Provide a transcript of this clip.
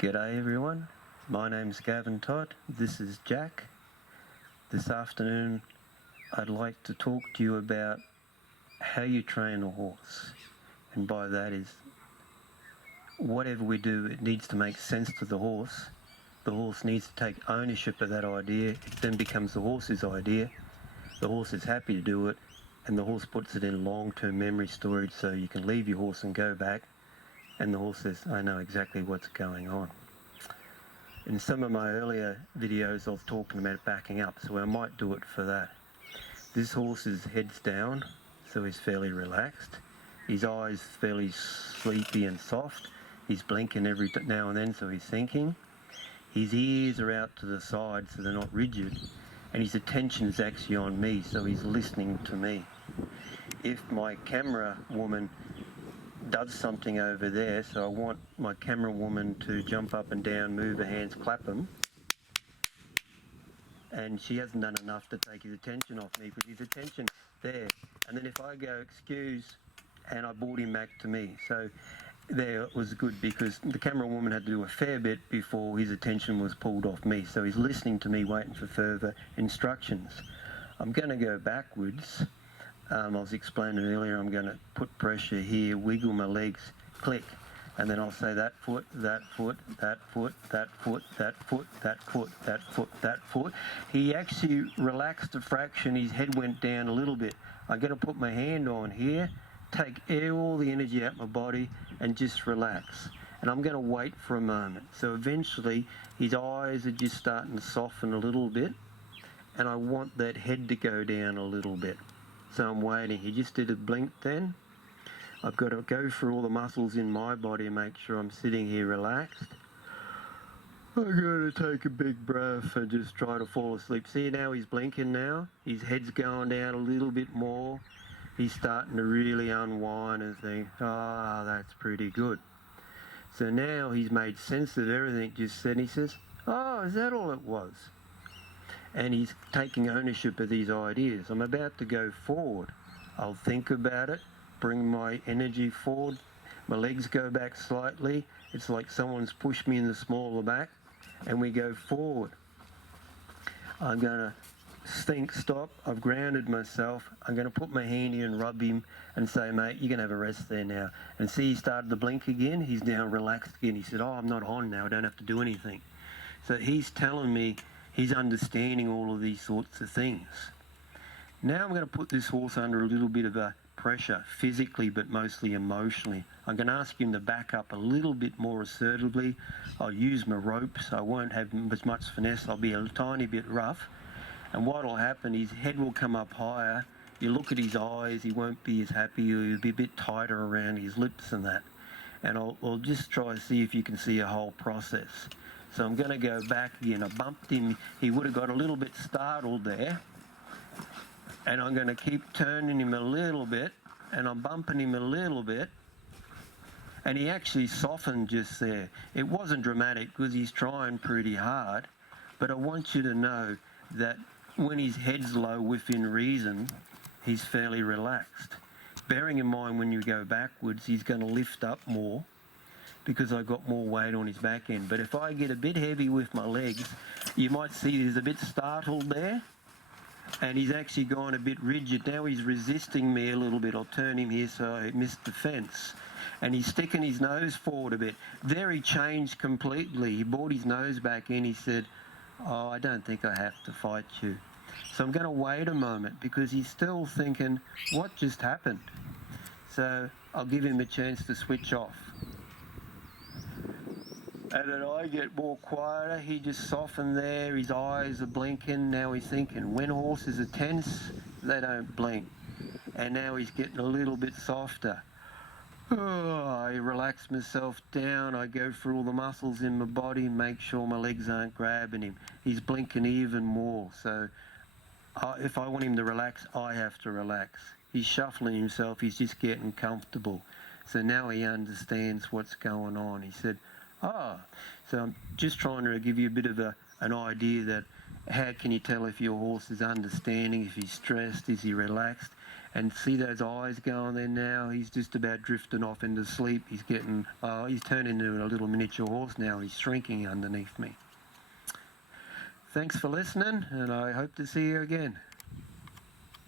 G'day everyone, my name's Gavin Todd, this is Jack. This afternoon I'd like to talk to you about how you train a horse, and by that is whatever we do, it needs to make sense to the horse. The horse needs to take ownership of that idea. It then becomes the horse's idea. The horse is happy to do it, and the horse puts it in long-term memory storage so you can leave your horse and go back, and the horse says, I know exactly what's going on. In some of my earlier videos I was talking about backing up, so I might do it for that. This horse's head's down, so he's fairly relaxed. His eyes fairly sleepy and soft. He's blinking every now and then, so he's thinking. His ears are out to the side, so they're not rigid. And his attention is actually on me, so he's listening to me. If my camera woman does something over there, so I want my camera woman to jump up and down, move her hands, clap them, and she hasn't done enough to take his attention off me, because his attention there, and then if I go excuse, and I brought him back to me, so there it was good, because the camera woman had to do a fair bit before his attention was pulled off me, so he's listening to me, waiting for further instructions. I'm going to go backwards. I was explaining earlier, I'm going to put pressure here, wiggle my legs, click, and then I'll say that foot, that foot, that foot, that foot, that foot, that foot, that foot, that foot. He actually relaxed a fraction, his head went down a little bit. I'm going to put my hand on here, take all the energy out of my body and just relax. And I'm going to wait for a moment. So eventually his eyes are just starting to soften a little bit, and I want that head to go down a little bit. So I'm waiting. He just did a blink then. I've got to go through all the muscles in my body and make sure I'm sitting here relaxed. I'm going to take a big breath and just try to fall asleep. See, now he's blinking now. His head's going down a little bit more. He's starting to really unwind and think, ah, that's pretty good. So now he's made sense of everything just said. He says, oh, is that all it was? And he's taking ownership of these ideas. I'm about to go forward. I'll think about it, bring my energy forward, my legs go back slightly. It's like someone's pushed me in the small of the back, and we go forward. I'm going to think, stop, I've grounded myself. I'm going to put my hand here and rub him and say, mate, you're going to have a rest there now. And see, he started to blink again. He's now relaxed again. He said, oh, I'm not on now. I don't have to do anything. So he's telling me he's understanding all of these sorts of things. Now I'm going to put this horse under a little bit of a pressure, physically, but mostly emotionally. I'm going to ask him to back up a little bit more assertively. I'll use my ropes. I won't have as much finesse. I'll be a tiny bit rough. And what will happen, his head will come up higher. You look at his eyes, he won't be as happy. He'll be a bit tighter around his lips and that. And I'll just try to see if you can see a whole process. So I'm going to go back again. I bumped him. He would have got a little bit startled there. And I'm going to keep turning him a little bit. And I'm bumping him a little bit. And he actually softened just there. It wasn't dramatic because he's trying pretty hard. But I want you to know that when his head's low within reason, he's fairly relaxed. Bearing in mind when you go backwards, he's going to lift up more, because I've got more weight on his back end. But if I get a bit heavy with my legs, you might see he's a bit startled there, and he's actually gone a bit rigid. Now he's resisting me a little bit. I'll turn him here so I missed the fence. And he's sticking his nose forward a bit. There he changed completely. He brought his nose back in. He said, oh, I don't think I have to fight you. So I'm going to wait a moment, because he's still thinking, what just happened? So I'll give him a chance to switch off. And then I get more quieter. He just softened there. His eyes are blinking. Now he's thinking. When horses are tense, they don't blink. And now he's getting a little bit softer. Oh, I relax myself down. I go through all the muscles in my body, make sure my legs aren't grabbing him. He's blinking even more. So if I want him to relax, I have to relax. He's shuffling himself. He's just getting comfortable. So now he understands what's going on. He said, oh, so I'm just trying to give you a bit of an idea that how can you tell if your horse is understanding, if he's stressed, is he relaxed? and see those eyes going there now. He's just about drifting off into sleep. He's getting, he's turned into a little miniature horse now. He's shrinking underneath me. Thanks for listening, and I hope to see you again.